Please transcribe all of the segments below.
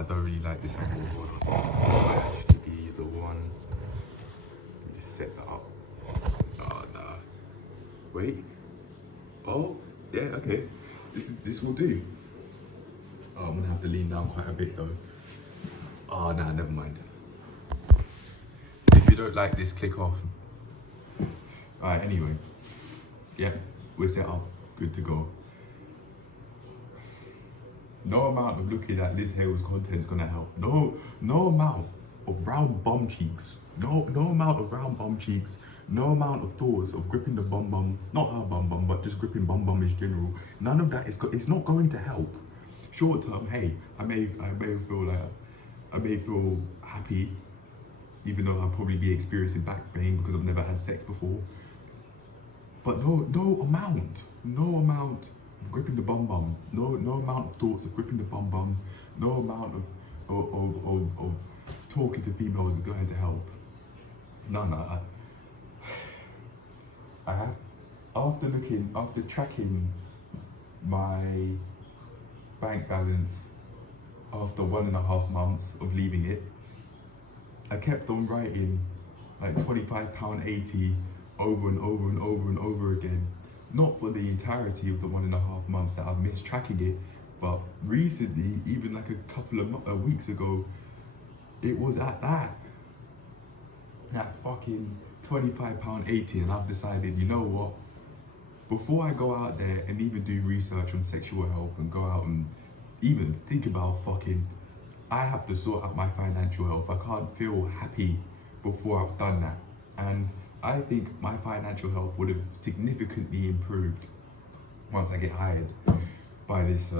I don't really like this angle. Hold on. This might actually be the one. Let me just set that up. Oh, nah. Wait. Oh, yeah, okay. This will do. Oh, I'm gonna have to lean down quite a bit though. Oh, nah, never mind. If you don't like this, click off. Alright, anyway. Yeah, we're set up. Good to go. No amount of looking at Liz Hale's content is gonna help. No amount of round bum cheeks. No amount of round bum cheeks. No amount of thoughts of gripping the bum, not her bum, but just gripping bum in general. None of that it's not going to help. Short term, hey, I may feel happy, even though I'll probably be experiencing back pain because I've never had sex before. But no amount of gripping the bum, no amount of thoughts of gripping the bum, no amount of talking to females is going to help. No, I have, after tracking my bank balance after 1.5 months of leaving it, I kept on writing like £25.80 over and over again. Not for the entirety of the 1.5 months that I've missed tracking it, but recently, even like a couple of weeks ago, it was at that fucking £25.80, and I've decided, you know what? Before I go out there and even do research on sexual health and go out and even think about fucking, I have to sort out my financial health. I can't feel happy before I've done that. And I think my financial health would have significantly improved once I get hired by this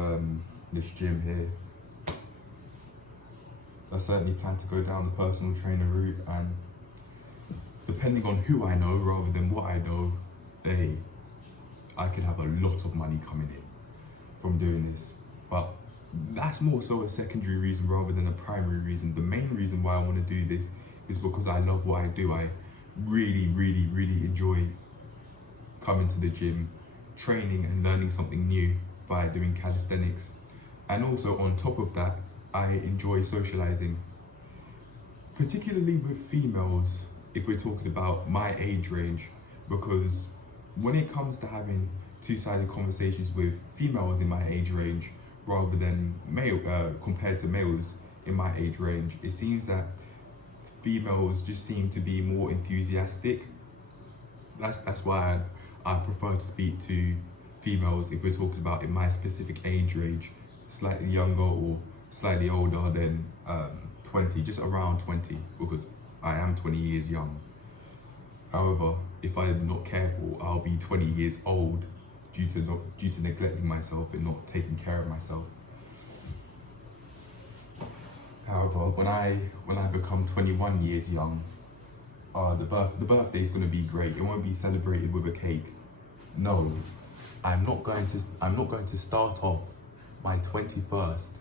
gym here. I certainly plan to go down the personal trainer route, and depending on who I know rather than what I know, hey, I could have a lot of money coming in from doing this. But that's more so a secondary reason rather than a primary reason. The main reason why I want to do this is because I love what I do. I really enjoy coming to the gym, training and learning something new by doing calisthenics. And also on top of that, I enjoy socializing, particularly with females, if we're talking about my age range, because when it comes to having two-sided conversations with females in my age range rather than compared to males in my age range, it seems that females just seem to be more enthusiastic. That's why I prefer to speak to females if we're talking about in my specific age range, slightly younger or slightly older than 20, just around 20, because I am 20 years young. However, if I'm not careful, I'll be 20 years old due to neglecting myself and not taking care of myself. However, when I become 21 years young, the birthday is going to be great. It won't be celebrated with a cake. No, I'm not going to start off my 21st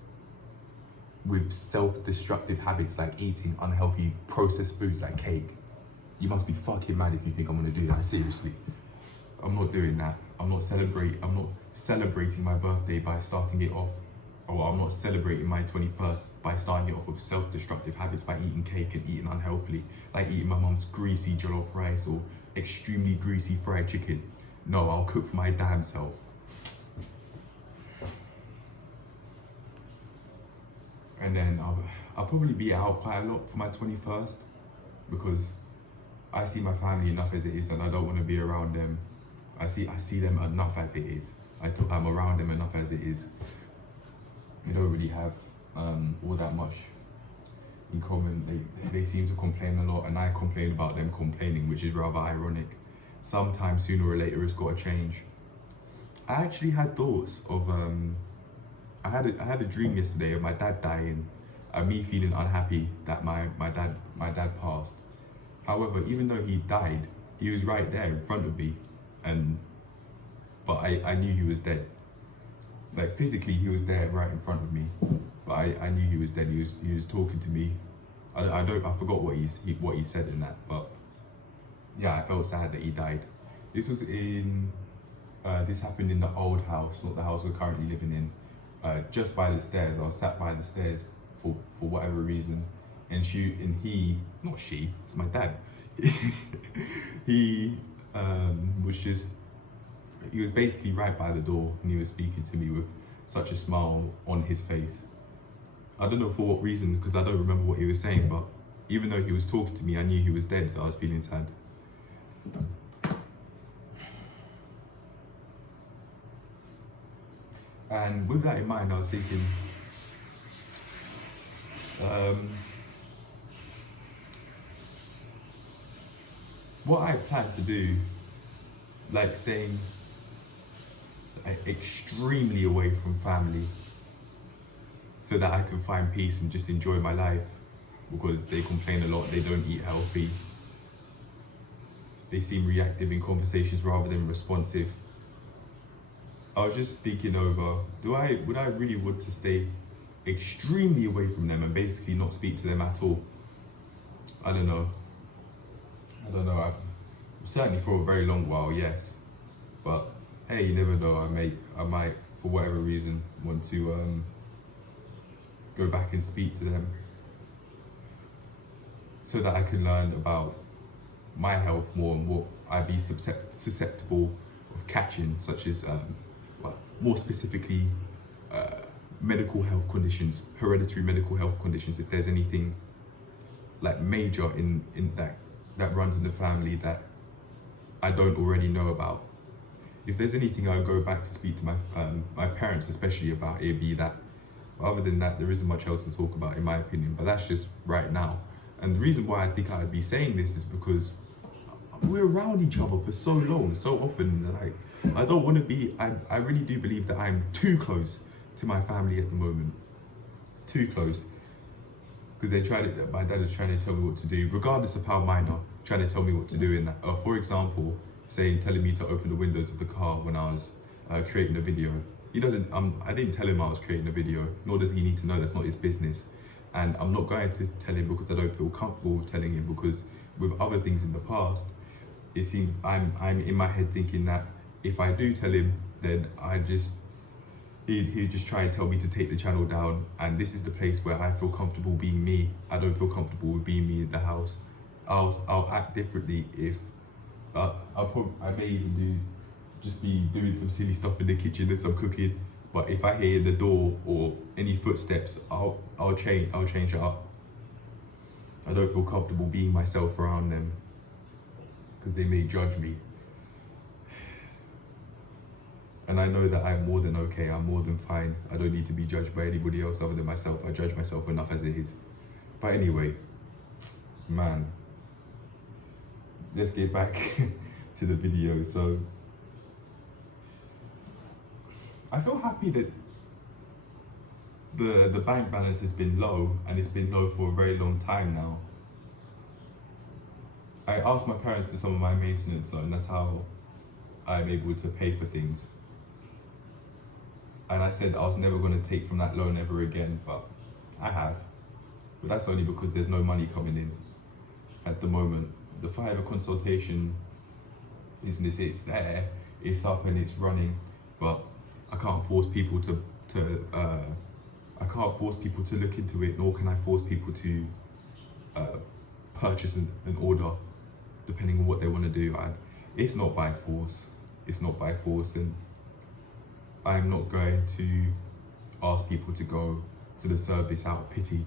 with self-destructive habits like eating unhealthy processed foods like cake. You must be fucking mad if you think I'm gonna do that. Seriously, I'm not doing that. I'm not celebrating my birthday by starting it off, or I'm not celebrating my 21st by starting it off with self-destructive habits by eating cake and eating unhealthily, like eating my mum's greasy jollof rice or extremely greasy fried chicken. No, I'll cook for my damn self. And then I'll probably be out quite a lot for my 21st because I see my family enough as it is, and I don't want to be around them. I see them enough as it is. I'm around them enough as it is. We don't really have all that much in common. They seem to complain a lot, and I complain about them complaining, which is rather ironic. Sometime sooner or later it's got to change. I actually had thoughts of I had a dream yesterday of my dad dying and me feeling unhappy that my dad passed. However, even though he died, he was right there in front of me, but I knew he was dead. Like physically, he was there right in front of me, but I knew he was dead. He was talking to me. I forgot what he said in that, but yeah, I felt sad that he died. This happened in the old house, not the house we're currently living in. Just by the stairs. I was sat by the stairs, for whatever reason, and not she, it's my dad. he was just, he was basically right by the door, and he was speaking to me with such a smile on his face. I don't know for what reason, because I don't remember what he was saying, but even though he was talking to me, I knew he was dead, so I was feeling sad. And with that in mind, I was thinking, what I plan to do, like staying extremely away from family so that I can find peace and just enjoy my life, because they complain a lot, they don't eat healthy, they seem reactive in conversations rather than responsive. I was just thinking over, would I really want to stay extremely away from them and basically not speak to them at all? I don't know. Certainly for a very long while, yes. But hey, you never know. I might, for whatever reason, want to go back and speak to them so that I can learn about my health more and what I'd be susceptible of catching, such as, more specifically, medical health conditions, hereditary medical health conditions. If there's anything like major in that runs in the family that I don't already know about. If there's anything, I'll go back to speak to my parents especially about, it'd be that. But other than that, there isn't much else to talk about in my opinion, but that's just right now. And the reason why I think I'd be saying this is because we're around each other for so long, so often, that I don't want to be, I really do believe that I'm too close to my family at the moment. Too close. Because my dad is trying to tell me what to do, regardless of how minor, trying to tell me what to do in that. For example, telling me to open the windows of the car when I was creating a video. He doesn't, I didn't tell him I was creating a video, nor does he need to know, that's not his business. And I'm not going to tell him because I don't feel comfortable with telling him, because with other things in the past, it seems I'm in my head thinking that if I do tell him, then he'd just try and tell me to take the channel down, and this is the place where I feel comfortable being me. I don't feel comfortable with being me in the house. I'll act differently if I may even be doing some silly stuff in the kitchen and some cooking. But if I hear the door or any footsteps, I'll change it up. I don't feel comfortable being myself around them because they may judge me. And I know that I'm more than okay, I'm more than fine. I don't need to be judged by anybody else other than myself. I judge myself enough as it is. But anyway, man, let's get back to the video. So, I feel happy that the bank balance has been low, and it's been low for a very long time now. I asked my parents for some of my maintenance loan, that's how I'm able to pay for things. And I said I was never going to take from that loan ever again, but I have. But that's only because there's no money coming in at the moment. The fiver consultation business, it's there, it's up and it's running, but I can't force people to look into it, nor can I force people to purchase an order depending on what they want to do. It's not by force, and I'm not going to ask people to go to the service out of pity,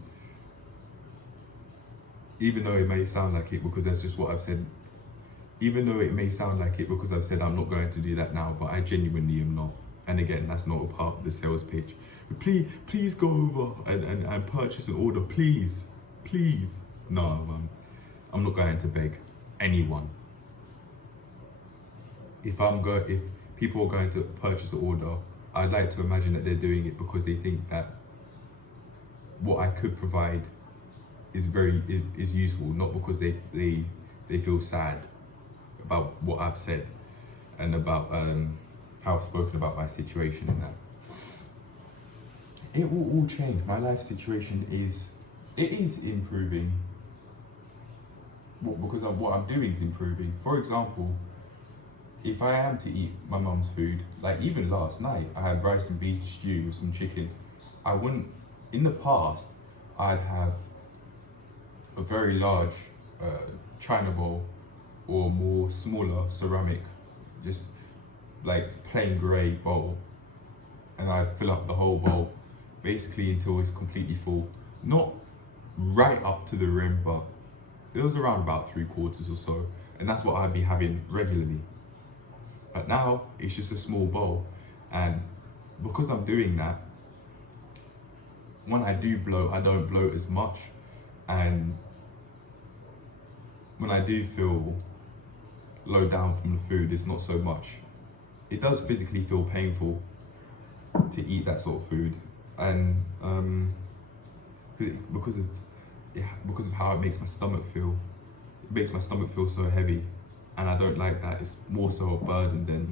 even though it may sound like it, because that's just what I've said. Even though it may sound like it because I've said I'm not going to do that now, but I genuinely am not. And again, that's not a part of the sales pitch. Please go over and purchase an order, please. No, I'm not going to beg anyone. If people are going to purchase an order, I'd like to imagine that they're doing it because they think that what I could provide is useful, not because they feel sad about what I've said and about how I've spoken about my situation and that. It will all change. My life situation is improving. Because what I'm doing is improving. For example, if I am to eat my mum's food, like even last night, I had rice and beef stew with some chicken. In the past, I'd have a very large china bowl or more smaller ceramic, just like plain grey bowl, and I'd fill up the whole bowl basically until it's completely full. Not right up to the rim, but it was around about 3/4 or so, and that's what I'd be having regularly. But now it's just a small bowl, and because I'm doing that, when I do bloat, I don't bloat as much, and when I do feel low down from the food, it's not so much. It does physically feel painful to eat that sort of food, and because of how it makes my stomach feel. It makes my stomach feel so heavy, and I don't like that. It's more so a burden than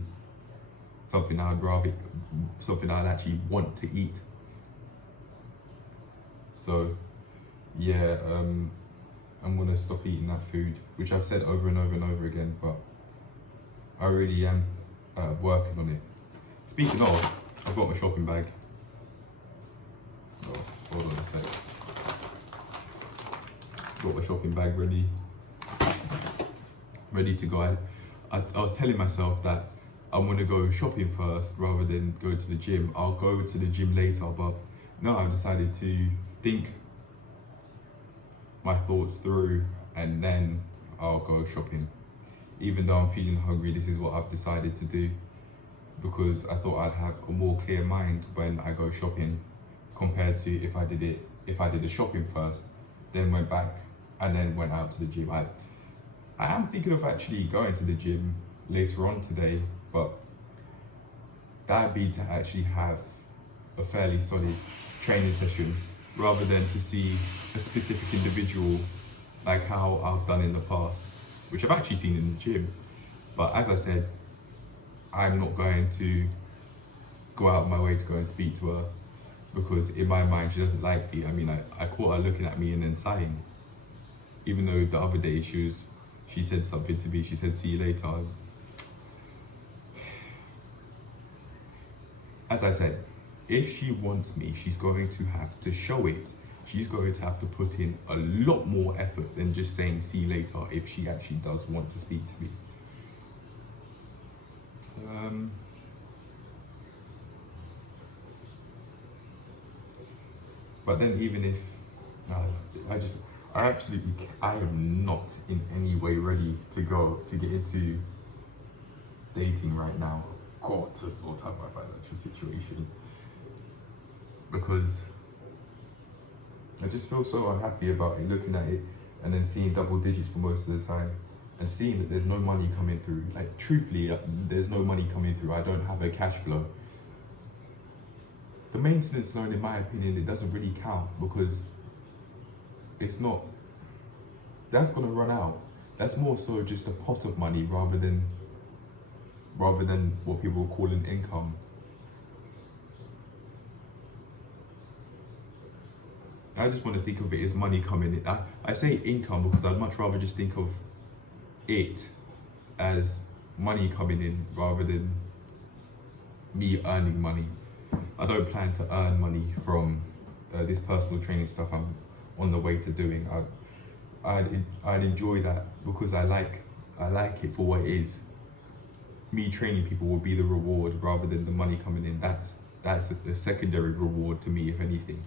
something I'd actually want to eat. So yeah, I'm gonna stop eating that food, which I've said over and over and over again, but I really am working on it. Speaking of, I've got my shopping bag. Oh, hold on a sec. Got my shopping bag ready to go. I was telling myself that I want to go shopping first rather than go to the gym. I'll go to the gym later, but no, I've decided to think my thoughts through and then I'll go shopping. Even though I'm feeling hungry, this is what I've decided to do, because I thought I'd have a more clear mind when I go shopping compared to if I did the shopping first, then went back and then went out to the gym. I am thinking of actually going to the gym later on today, but that'd be to actually have a fairly solid training session rather than to see a specific individual like how I've done in the past, which I've actually seen in the gym. But as I said, I'm not going to go out of my way to go and speak to her, because in my mind she doesn't like me. I mean, I caught her looking at me and then sighing, even though the other day she said something to me. She said, "See you later." As I said, if she wants me, she's going to have to show it. She's going to have to put in a lot more effort than just saying "see you later" if she actually does want to speak to me. But then even if, I am not in any way ready to get into dating right now. God, to sort out my financial situation, because I just feel so unhappy about it, looking at it and then seeing double digits for most of the time and seeing that there's no money coming through. Like, truthfully, there's no money coming through. I don't have a cash flow. The maintenance loan, in my opinion, it doesn't really count, because it's not, that's gonna run out. That's more so just a pot of money rather than what people call an income. I just want to think of it as money coming in. I say income because I'd much rather just think of it as money coming in rather than me earning money. I don't plan to earn money from this personal training stuff I'm on the way to doing. I'd enjoy that because I like it for what it is. Me training people will be the reward rather than the money coming in. That's a secondary reward to me, if anything.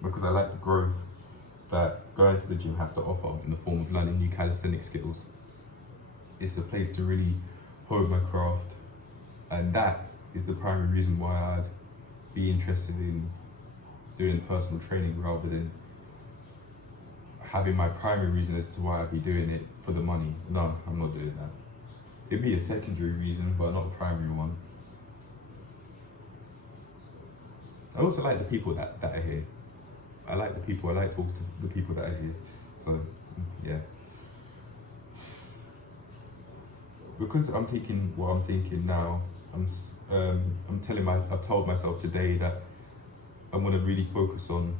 Because I like the growth that going to the gym has to offer in the form of learning new calisthenic skills. It's a place to really hone my craft, and that is the primary reason why I'd be interested in doing personal training rather than having my primary reason as to why I'd be doing it for the money. No, I'm not doing that. It'd be a secondary reason, but not a primary one. I also like the people that are here. I like the people, I like talking to the people that are here. So, yeah. Because I'm thinking what I'm thinking now, I've told myself today that I'm gonna really focus on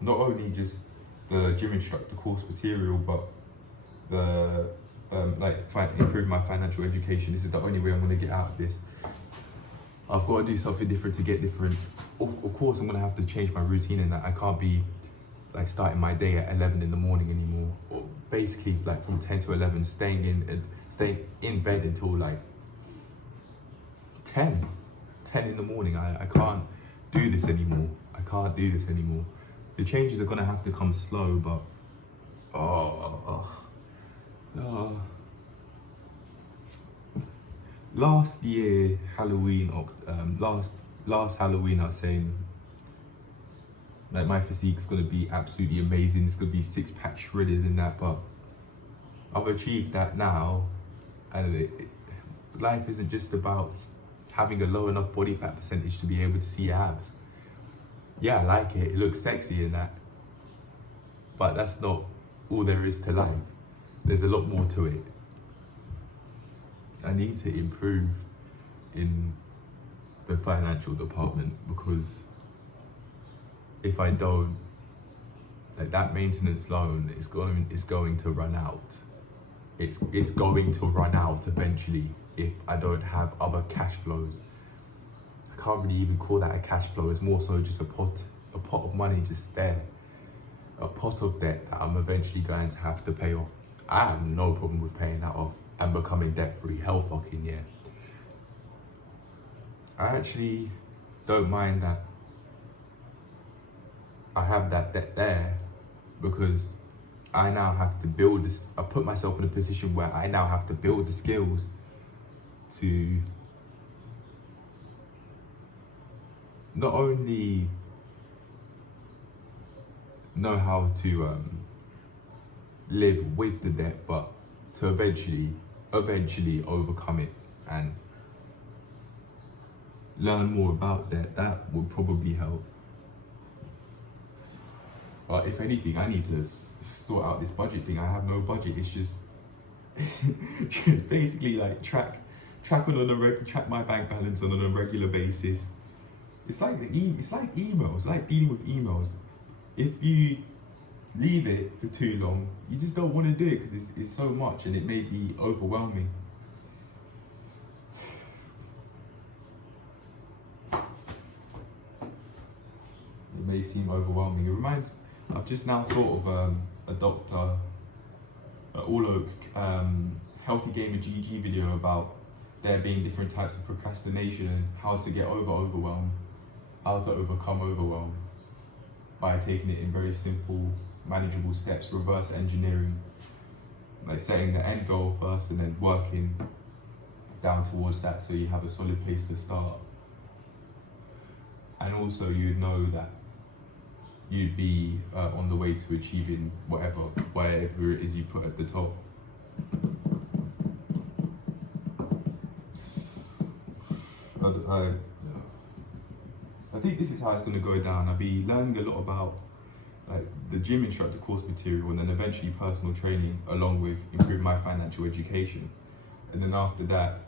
not only just the gym instructor course material, but the improve my financial education. This is the only way I'm gonna get out of this. I've got to do something different to get different. Of course, I'm gonna have to change my routine in that. I can't be like starting my day at 11 in the morning anymore, or basically like from 10 to 11, staying in bed until like 10 in the morning. I can't do this anymore. I can't do this anymore. The changes are gonna have to come slow, but last year Halloween, last Halloween, I was saying like my physique's gonna be absolutely amazing. It's gonna be six-pack shredded and that, but I've achieved that now, and life isn't just about having a low enough body fat percentage to be able to see abs. Yeah, I like it. It looks sexy and that, but that's not all there is to life. There's a lot more to it. I need to improve in the financial department, because if I don't, like that maintenance loan is going to run out. It's going to run out eventually if I don't have other cash flows. I can't really even call that a cash flow. It's more so just a pot of money just there. A pot of debt that I'm eventually going to have to pay off. I have no problem with paying that off and becoming debt free. Hell fucking yeah. I actually don't mind that I have that debt there, because I now have to build this. I put myself in a position where I now have to build the skills to not only know how to live with the debt, but to eventually overcome it and learn more about that. That would probably help. But if anything, I need to sort out this budget thing. I have no budget. It's just basically like track my bank balance on a regular basis. It's like emails, like dealing with emails. If you leave it for too long, you just don't want to do it because it's so much and it may be overwhelming. It may seem overwhelming. It reminds. I've just now thought of a Dr. Orlo Healthy Gamer GG video about there being different types of procrastination and how to get over overwhelm, how to overcome overwhelm by taking it in very simple, manageable steps, reverse engineering, like setting the end goal first and then working down towards that so you have a solid place to start. And also you'd know that you'd be on the way to achieving whatever it is you put at the top. I think this is how it's going to go down. I'll be learning a lot about like the gym instructor course material and then eventually personal training, along with improving my financial education. And then after that,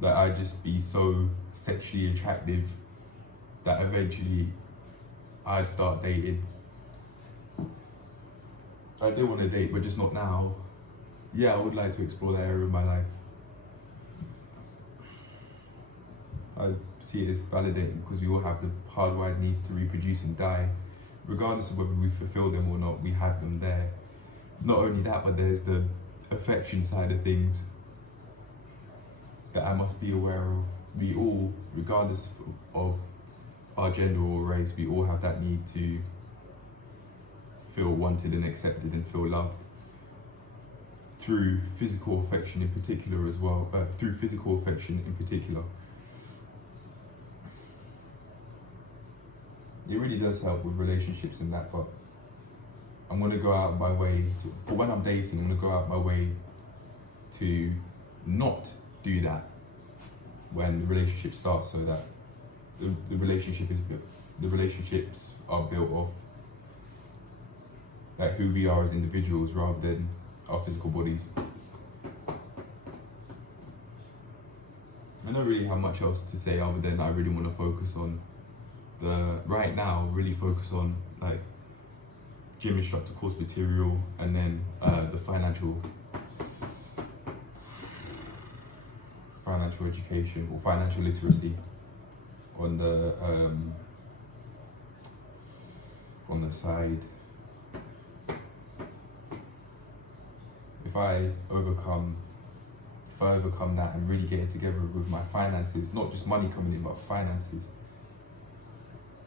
like I'd just be so sexually attractive that eventually I'd start dating. I do want to date, but just not now. Yeah, I would like to explore that area of my life. I see it as validating because we all have the hardwired needs to reproduce and die. Regardless of whether we fulfill them or not, we have them there. Not only that, but there's the affection side of things that I must be aware of. We all, regardless of our gender or race, we all have that need to feel wanted and accepted and feel loved through physical affection in particular as well, through physical affection in particular. It really does help with relationships and that, but I'm going to go out my way for when I'm dating, I'm going to go out my way to not do that when the relationship starts, so that the relationships are built off like who we are as individuals rather than our physical bodies. I don't really have much else to say other than I really want to focus on right now focus on like gym instructor course material and then the financial financial education or financial literacy on the side. If I overcome that and really get it together with my finances, not just money coming in, but finances,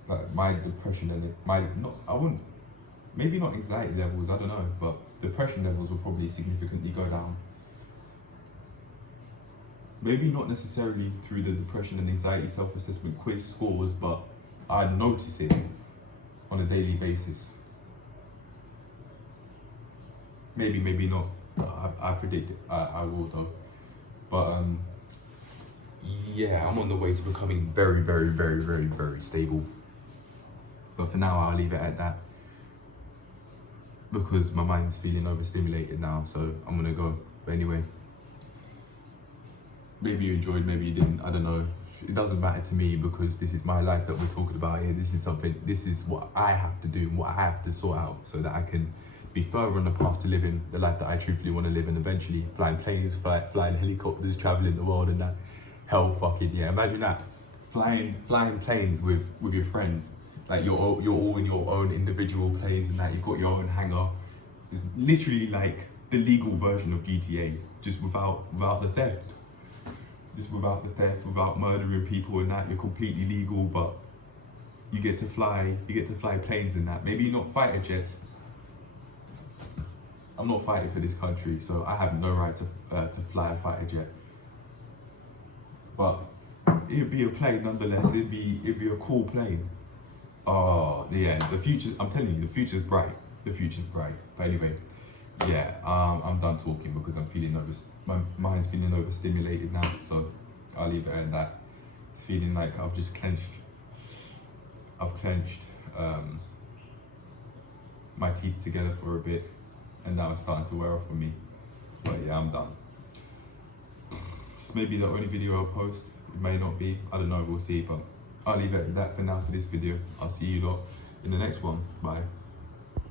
like my depression and maybe not anxiety levels, I don't know, but depression levels will probably significantly go down. Maybe not necessarily through the depression and anxiety self-assessment quiz scores, but I notice it on a daily basis. Maybe not. I predict it. I will though. But yeah, I'm on the way to becoming very, very, very, very, very stable. But for now, I'll leave it at that because my mind's feeling overstimulated now. So I'm gonna go. But anyway, maybe you enjoyed, maybe you didn't. I don't know. It doesn't matter to me because this is my life that we're talking about here. This is what I have to do and what I have to sort out so that I can be further on the path to living the life that I truthfully want to live, and eventually flying planes, flying helicopters, traveling the world, and that. Hell fucking yeah! Imagine that, flying planes with your friends. Like you're all in your own individual planes, and that you've got your own hangar. It's literally like the legal version of GTA, just without the theft. Just without the theft, without murdering people and that. You're completely legal, but you get to fly planes and that. Maybe not fighter jets. I'm not fighting for this country, so I have no right to fly a fighter jet. But it'd be a plane nonetheless. It'd be a cool plane. Oh yeah, the future. I'm telling you, the future's bright. The future's bright. But anyway, yeah. I'm done talking because I'm feeling my mind's feeling overstimulated now. So I'll leave it at that. It's feeling like I've clenched my teeth together for a bit. And now it's starting to wear off on me. But yeah, I'm done. This may be the only video I'll post. It may not be. I don't know, we'll see. But I'll leave it at that for now for this video. I'll see you lot in the next one. Bye.